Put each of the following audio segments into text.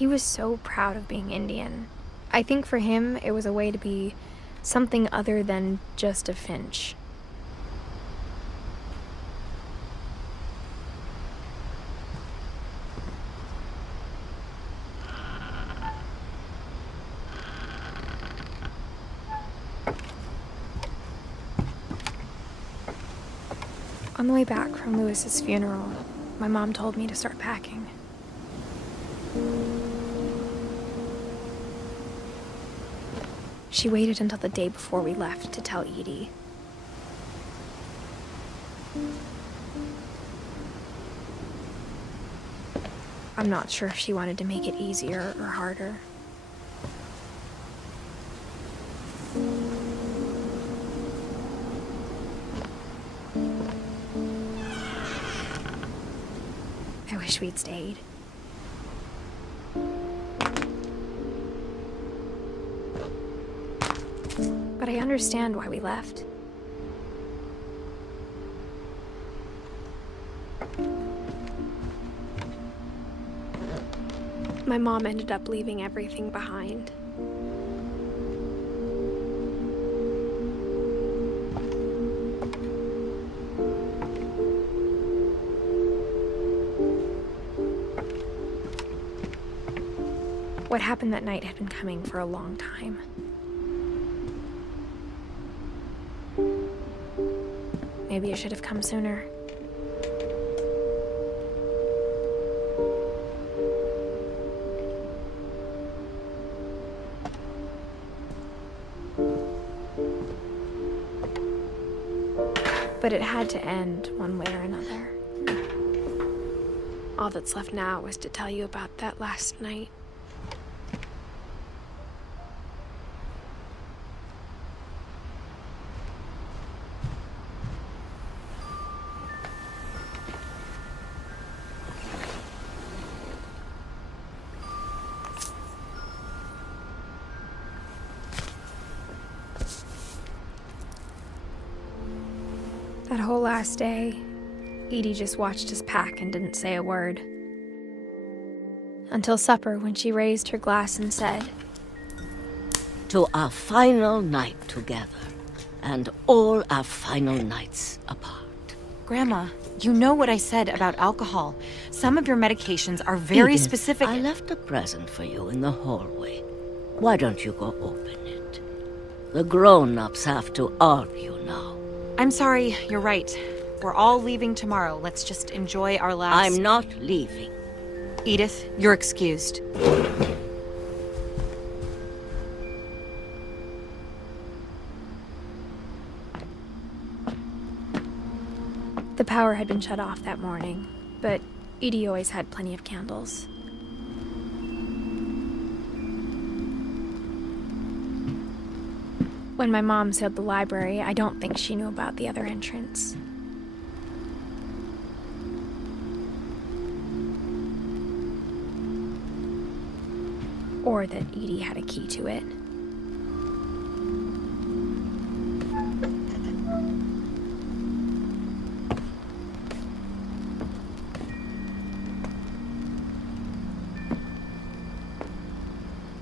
He was so proud of being Indian. I think for him, it was a way to be something other than just a Finch. On the way back from Lewis's funeral, my mom told me to start packing. She waited until the day before we left to tell Edie. I'm not sure if she wanted to make it easier or harder. I wish we'd stayed. But I understand why we left. My mom ended up leaving everything behind. What happened that night had been coming for a long time. Maybe it should have come sooner. But it had to end one way or another. All that's left now is to tell you about that last night. That whole last day, Edie just watched us pack and didn't say a word. Until supper, when she raised her glass and said, "To our final night together, and all our final nights apart." Grandma, you know what I said about alcohol. Some of your medications are very Edith, specific. I left a present for you in the hallway. Why don't you go open it? The grown-ups have to argue now. I'm sorry, you're right. We're all leaving tomorrow. Let's just enjoy our last... I'm not leaving. Edith, you're excused. The power had been shut off that morning, but Edie always had plenty of candles. When my mom sealed the library, I don't think she knew about the other entrance. Or that Edie had a key to it.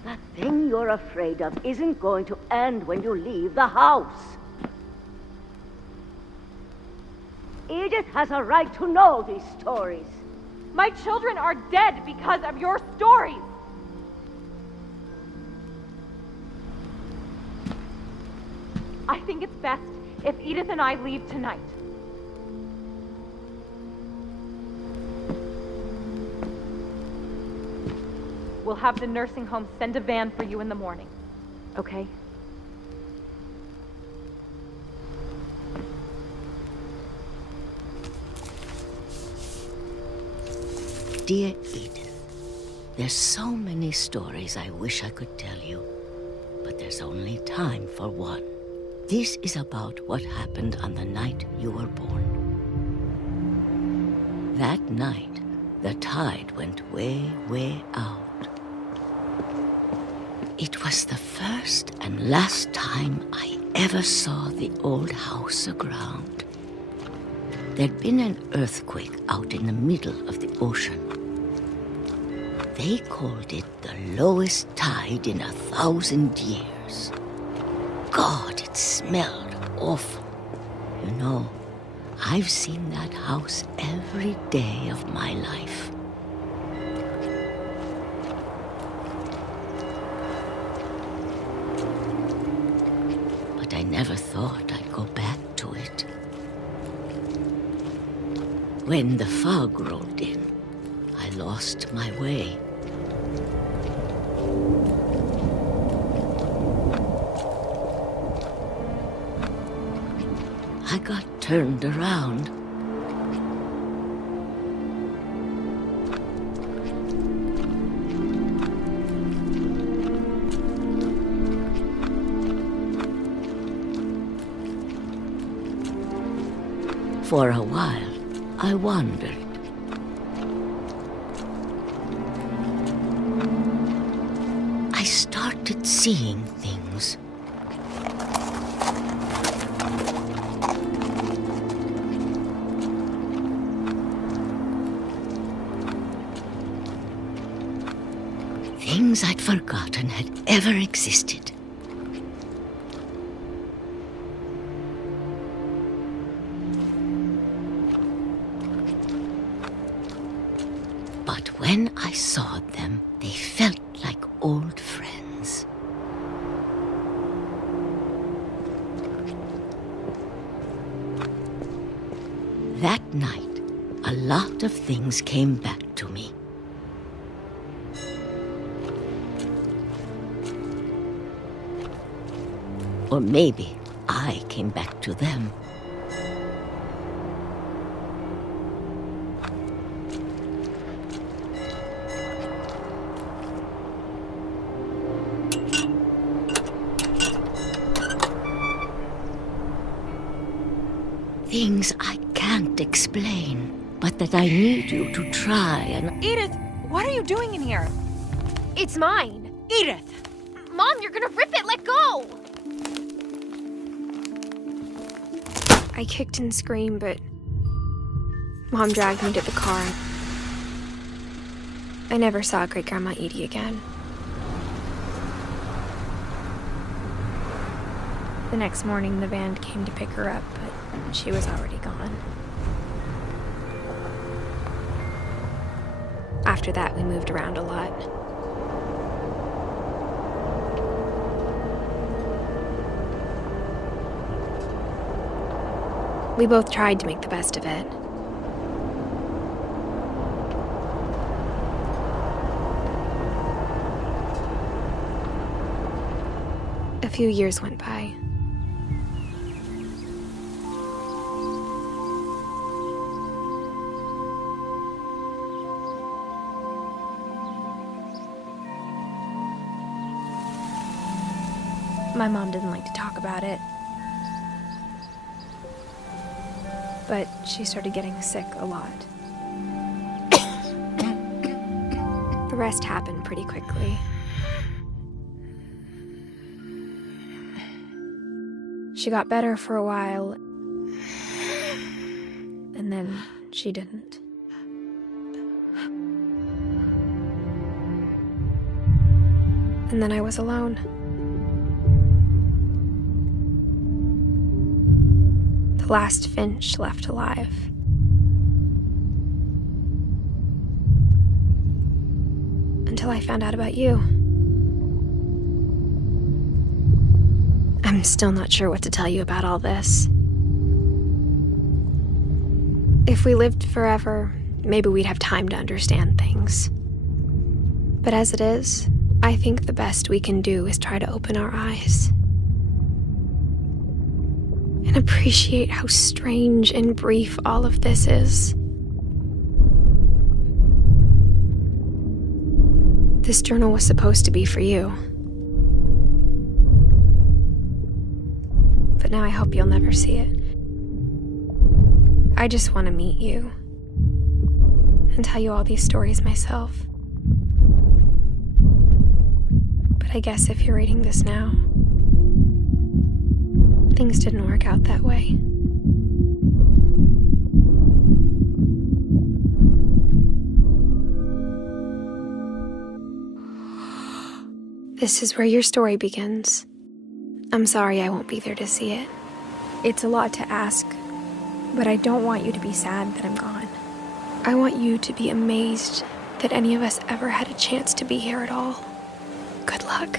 That thing you're afraid of isn't going to end when you leave the house. Edith has a right to know these stories. My children are dead because of your stories! I think it's best if Edith and I leave tonight. We'll have the nursing home send a van for you in the morning, okay? Dear Edith, there's so many stories I wish I could tell you, but there's only time for one. This is about what happened on the night you were born. That night, the tide went way, way out. It was the first and last time I ever saw the old house aground. There'd been an earthquake out in the middle of the ocean. They called it the lowest tide in 1,000 years. God, it smelled awful. You know, I've seen that house every day of my life. But I never thought I'd go back to it. When the fog rolled in, I lost my way. I got turned around. For a while, I wandered. I started seeing things. Things I'd forgotten had ever existed. But when I saw them, they felt like old friends. That night, a lot of things came back to me. Or maybe I came back to them. Things I can't explain, but that I need you to try and... Edith, what are you doing in here? It's mine. Edith! Mom, you're gonna rip it! Let go! I kicked and screamed, but Mom dragged me to the car. I never saw Great-Grandma Edie again. The next morning, the van came to pick her up, but she was already gone. After that, we moved around a lot. We both tried to make the best of it. A few years went by. My mom didn't like to talk about it. But she started getting sick a lot. The rest happened pretty quickly. She got better for a while, and then she didn't. And then I was alone. The last Finch left alive. Until I found out about you. I'm still not sure what to tell you about all this. If we lived forever, maybe we'd have time to understand things. But as it is, I think the best we can do is try to open our eyes. And appreciate how strange and brief all of this is. This journal was supposed to be for you. But now I hope you'll never see it. I just want to meet you and tell you all these stories myself. But I guess if you're reading this now, things didn't work out that way. This is where your story begins. I'm sorry I won't be there to see it. It's a lot to ask, but I don't want you to be sad that I'm gone. I want you to be amazed that any of us ever had a chance to be here at all. Good luck.